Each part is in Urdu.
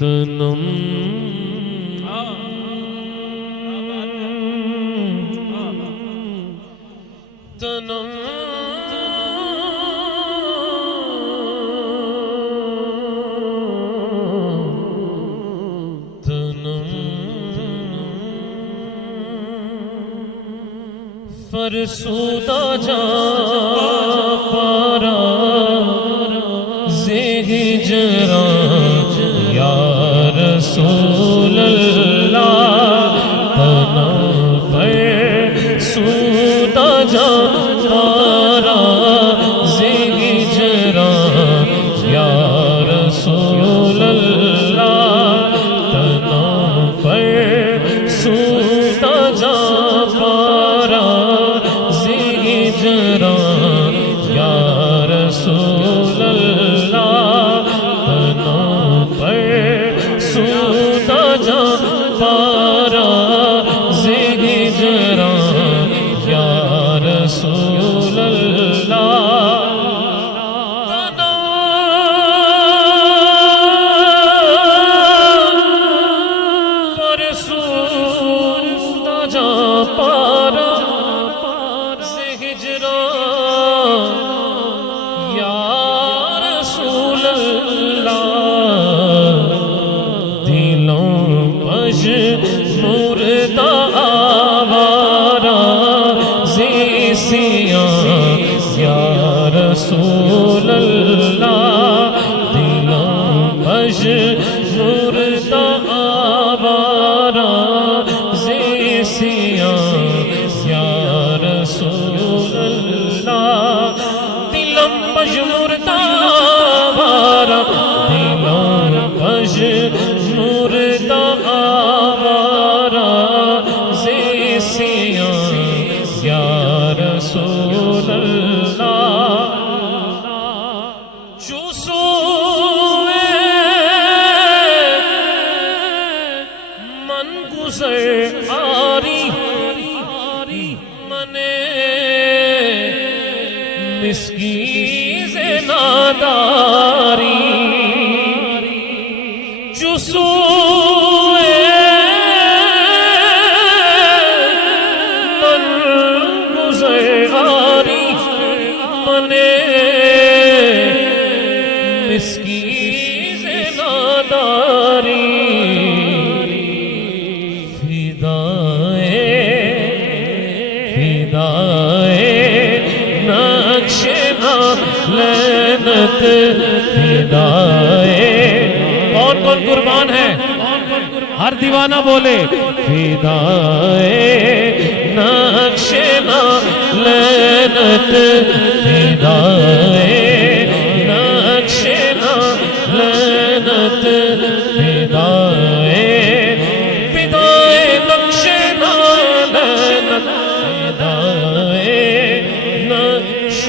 تنم تنم فرسودہ جا پارا ہجران یا رسول اللہ تنا فرسودہ جا پارا ہجران یا رسول اللہ تنا فرسودہ جا پارا ہجران یا رسول اللہ تنا فرسودہ جا پارا ہجران یا رسول اللہ فرسودہ جا پارا مردہ آوارا زیسیاں یا رسول اللہ دلوں بج مردہ آوارا زیسیاں یا رسول اللہ دلوں بج مردہ آوارا دلوں بج مردہ یا رسول اللہ چوسوئے من گزر آری منے مسکیز ناداری چوسوئے مسکیز ناداری فدائے نقش لعنت فدائے کون کون قربان ہے ہر دیوانہ بولے فدائے نقش لعنت فدائے لعنت فدائے فدائے نقش لعنت فدائے نقش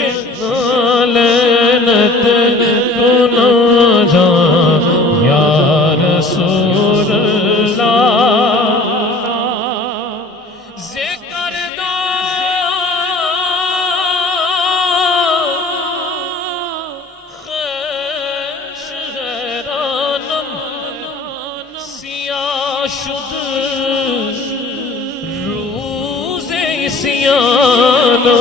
لعنت گنا جا یا رسول اللہ ذکر دا شد روز عصیانو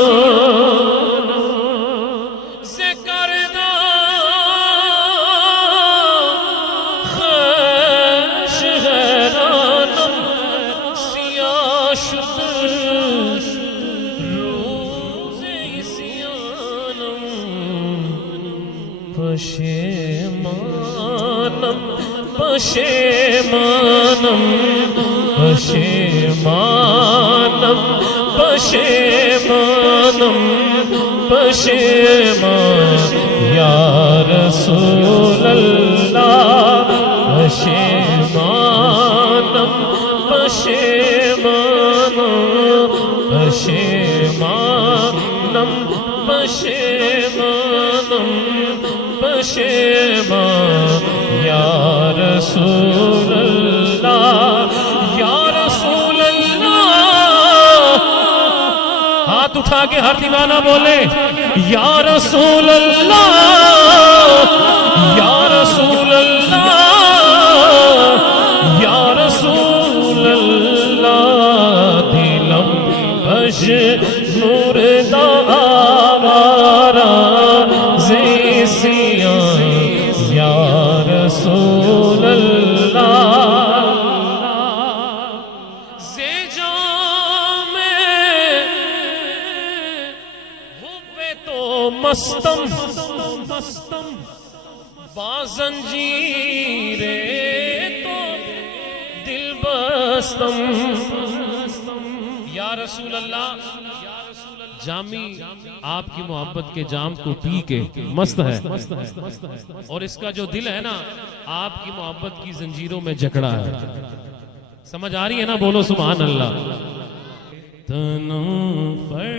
ذکر دا خش حیرانم سیاہ شد روز عصیانم پشیمانم پشیمانم پشیمانم پشیمانم پشیمان یا رسول اللہ پشیمانم پشیمانم پشیمانم پشیمانم پشیمان یا رسول اللہ یا رسول اللہ ہاتھ اٹھا کے ہر دیوانہ بولے یا رسول اللہ یا رسول اللہ رسول اللہ سے جام حب تو مستم بازنجیر تو دل بستم یا رسول اللہ جامی آپ کی محبت کے جام کو پی کے مست ہے اور اس کا جو دل ہے نا آپ کی محبت کی زنجیروں میں جکڑا ہے. سمجھ آ رہی ہے نا؟ بولو سبحان اللہ. تنم پر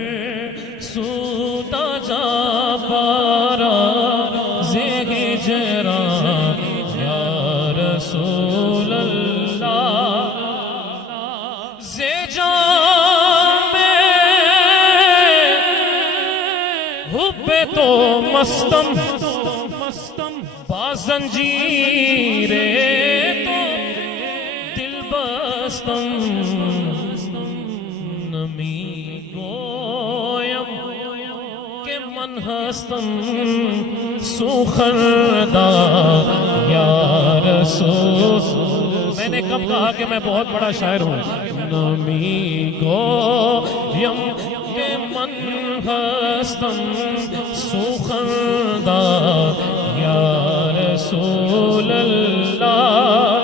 سوتا جا پارا زہ جرا یا رسول اللہ زہ جام حب تو مستم بازنجیر تو دل بستم نمی گویم کہ من ہستم سوخردہ یا رسول. میں نے کب کہا کہ میں بہت بڑا شاعر ہوں؟ نمی گویم کہ من ہستم سوخردہ یا رسول اللہ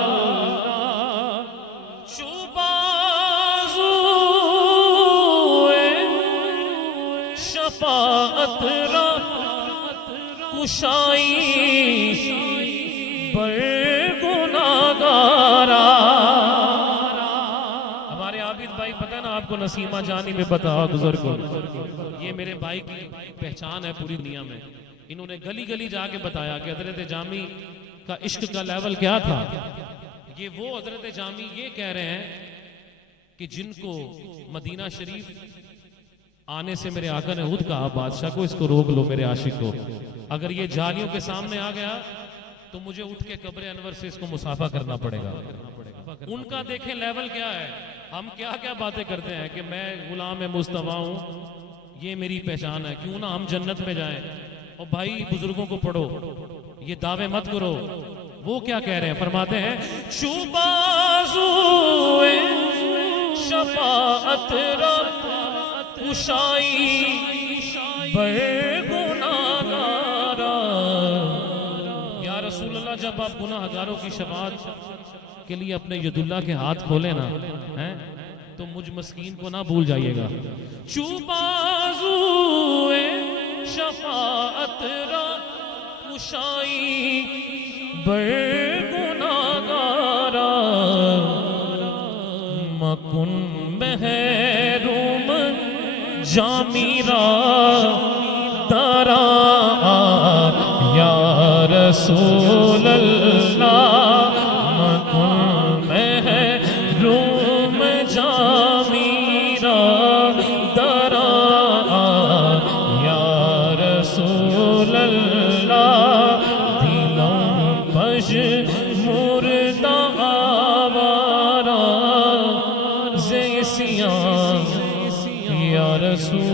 شفاعت را کشائی بر گناہگارا. ہمارے عابد بھائی پتہ نا آپ کو نسیمہ جانی میں بتا گزر کو یہ میرے بھائی کی پہچان ہے پوری دنیا میں. انہوں نے گلی گلی جا کے بتایا کہ حضرت جامی کا عشق کا لیول کیا تھا. یہ وہ حضرت جامی یہ کہہ رہے ہیں کہ جن کو مدینہ شریف آنے سے میرے آقا نے خود کہا بادشاہ کو اس کو روک لو میرے عاشق کو. اگر یہ جالیوں کے سامنے آ گیا تو مجھے اٹھ کے قبر انور سے اس کو مصافحہ کرنا پڑے گا. ان کا دیکھیں لیول کیا ہے. ہم کیا کیا باتیں کرتے ہیں کہ میں غلام مصطفیٰ ہوں, یہ میری پہچان ہے, کیوں نہ ہم جنت میں جائیں. اور بھائی بزرگوں کو پڑھو, یہ دعوے مت کرو. وہ کیا کہہ رہے ہیں؟ فرماتے ہیں چوبازوئے شفاعت را کشائی بر گناہگارا. یا رسول اللہ جب آپ گناہگاروں کی شفاعت کے لیے اپنے ید اللہ کے ہاتھ کھولے نا تو مجھ مسکین کو نہ بھول جائیے گا. چوبازوئے شفاعت را کشائی بر گناہگارا مکن محروم جامی را درا یا رسول اللہ مکن محروم جامی را درا یا رسول اللہ دلوں پش مردہ آوارا زیسیاں یا رسول